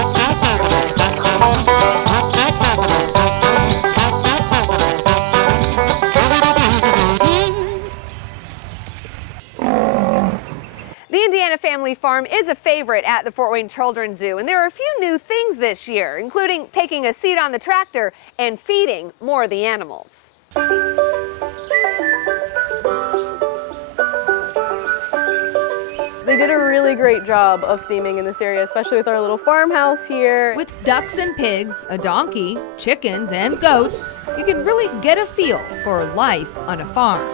The Indiana Family Farm is a favorite at the Fort Wayne Children's Zoo, and there are a few new things this year, including taking a seat on the tractor and feeding more of the animals. They did a really great job of theming in this area, especially with our little farmhouse here. With ducks and pigs, a donkey, chickens, and goats, you can really get a feel for life on a farm.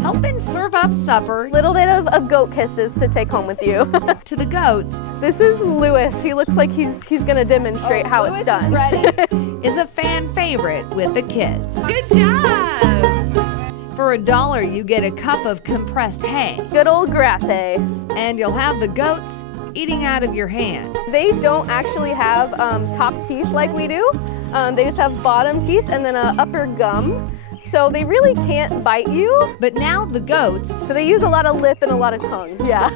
Helping serve up supper Little bit of goat kisses to take home with you. to the goats. This is Lewis. He looks like he's gonna demonstrate how Lewis it's done. is ready. Is a fan favorite with the kids. Good job! For $1, you get a cup of compressed hay, Good old grass hay. and you'll have the goats eating out of your hand. They don't actually have top teeth like we do. They just have bottom teeth and then an upper gum. So they really can't bite you. But now the goats So they use a lot of lip and a lot of tongue. Yeah.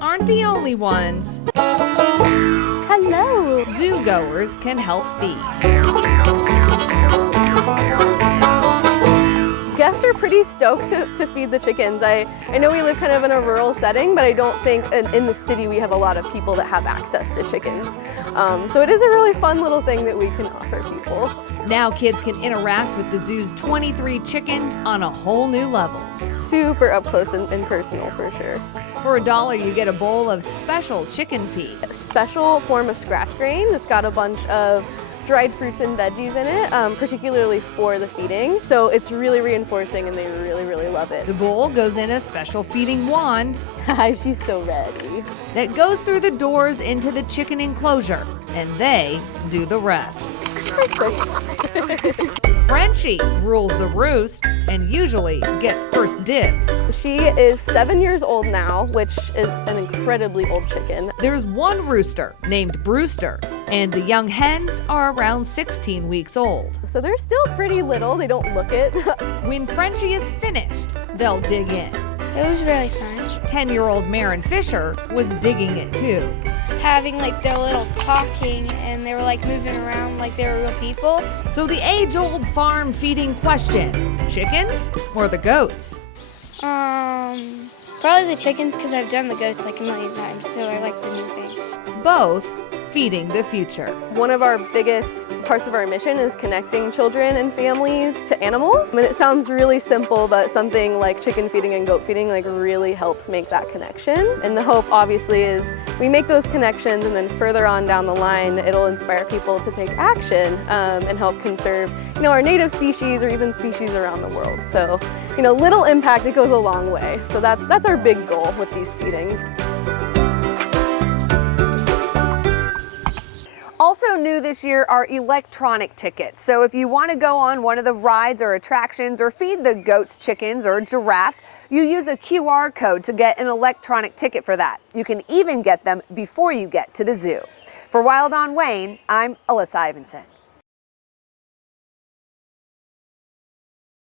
aren't the only ones. Hello. Zoo goers can help feed. Guests are pretty stoked to feed the chickens. I know we live kind of in a rural setting, but I don't think in the city we have a lot of people that have access to chickens. So it is a really fun little thing that we can offer people. Now kids can interact with the zoo's 23 chickens on a whole new level. Super up close and personal for sure. For $1, you get a bowl of special chicken feed. A special form of scratch grain that's got a bunch of dried fruits and veggies in it, particularly for the feeding. So it's really reinforcing and they really, really love it. The bowl goes in a special feeding wand She's so ready. that goes through the doors into the chicken enclosure, and they do the rest. Frenchie rules the roost and usually gets first dibs. She is 7 years old now, which is an incredibly old chicken. There's one rooster named Brewster, and the young hens are around 16 weeks old. So they're still pretty little, they don't look it. When Frenchie is finished, they'll dig in. It was really fun. 10-year-old Marin Fisher was digging it too. Having like their little talking and they were like moving around like they were real people. So the age-old farm feeding question, chickens or the goats? Probably the chickens because I've done the goats like a million times, so I like the new thing. Both feeding the future. One of our biggest parts of our mission is connecting children and families to animals. I mean, it sounds really simple, but something like chicken feeding and goat feeding like really helps make that connection. And the hope obviously is we make those connections and then further on down the line, it'll inspire people to take action and help conserve, our native species or even species around the world. So, little impact, it goes a long way. So that's our big goal with these feedings. Also new this year are electronic tickets. So if you want to go on one of the rides or attractions or feed the goats, chickens, or giraffes, you use a QR code to get an electronic ticket for that. You can even get them before you get to the zoo. For Wild on WANE, I'm Alyssa Ivinson.